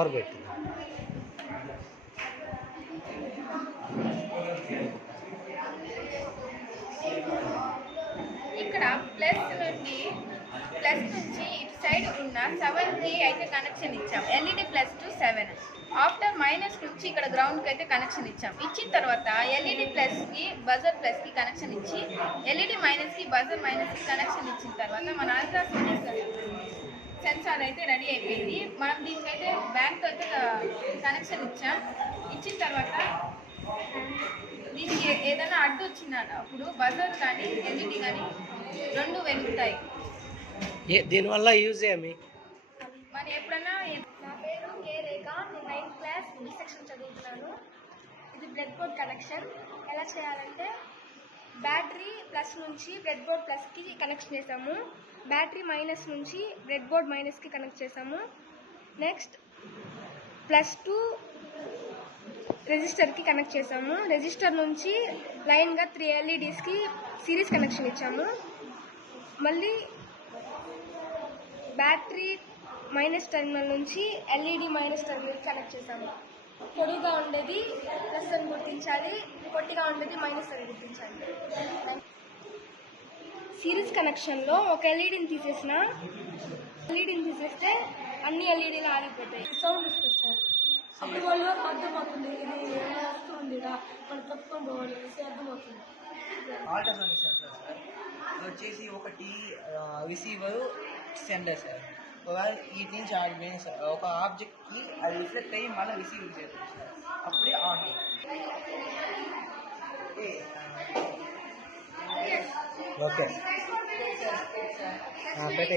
Power పెట్టు. ఇక్కడ plus నుంచి ఇటు సైడ్ ఉన్న 7కి అయితే కనెక్షన్ ఇచ్చాం. LED plus to 7. After minus నుంచి ఇక్కడ గ్రౌండ్కి అయితే కనెక్షన్ ఇచ్చాం. ఇచ్చిన తర్వాత ఎల్ఈడి ప్లస్కి బజర్ ప్లస్కి కనెక్షన్ ఇచ్చి ఎల్ఈడి మైనస్కి బజర్ మైనస్కి కనెక్షన్ ఇచ్చిన తర్వాత మన అల్ట్రాసోనిక్ సెన్సార్ అయితే రెడీ అయిపోయింది. మనం దీనికైతే బ్యాంక్తో అయితే కనెక్షన్ ఇచ్చాం. ఇచ్చిన తర్వాత దీనికి ఏదైనా అడ్డు వచ్చినప్పుడు బజర్ కానీ ఎల్ఈడి కానీ 2 వెలుగుతాయి. దీనివల్ల యూజ్ ఏమి? మరి ఎప్పుడన్నా నా పేరు కే రేఖ, నేను 9th క్లాస్ బి సెక్షన్ చదువుతున్నాను. ఇది బ్రెడ్ బోర్డ్ కనెక్షన్. ఎలా చేయాలంటే బ్యాటరీ ప్లస్ నుంచి బ్రెడ్ బోర్డ్ ప్లస్కి కనెక్ట్ చేసాము. బ్యాటరీ మైనస్ నుంచి బ్రెడ్ బోర్డ్ మైనస్కి కనెక్ట్ చేసాము. నెక్స్ట్ ప్లస్ టు రెజిస్టర్కి కనెక్ట్ చేసాము. రెజిస్టర్ నుంచి లైన్గా 3 LEDస్కి సిరీస్ కనెక్షన్ ఇచ్చాము. మళ్ళీ బ్యాటరీ మైనస్ టెర్మినల్ నుంచి ఎల్ఈడి మైనస్ టెర్మినల్ కనెక్ట్ చేసాము. పొడుగా ఉండేది ప్లస్ అని గుర్తించాలి, పొట్టిగా ఉండేది మైనస్ అని గుర్తించాలి. సిరీస్ కనెక్షన్లో ఒక ఎల్ఈడిని తీసేస్తే అన్ని ఎల్ఈడీలు ఆగిపోతాయి. సౌండ్ వస్తుంది సార్. అప్పుడు వాళ్ళు అర్థమవుతుంది ఇది ఎలా వస్తుంది, వాళ్ళు తప్పుకొని పోవాలి అర్థమవుతుంది. అల్ట్రాసోనిక్ సెన్సార్ సార్, ఇది వచ్చేసి ఒకటి రిసీవర్ సెండర్ సార్. ఒకవేళ వీటి నుంచి ఆడిపోయింది సార్, ఒక ఆబ్జెక్ట్కి అది రిఫ్లెక్ట్ అయ్యి మళ్ళీ రిసీవ్ చేస్తుంది సార్, అప్పుడే ఆన్. ఓకే పెట్టే.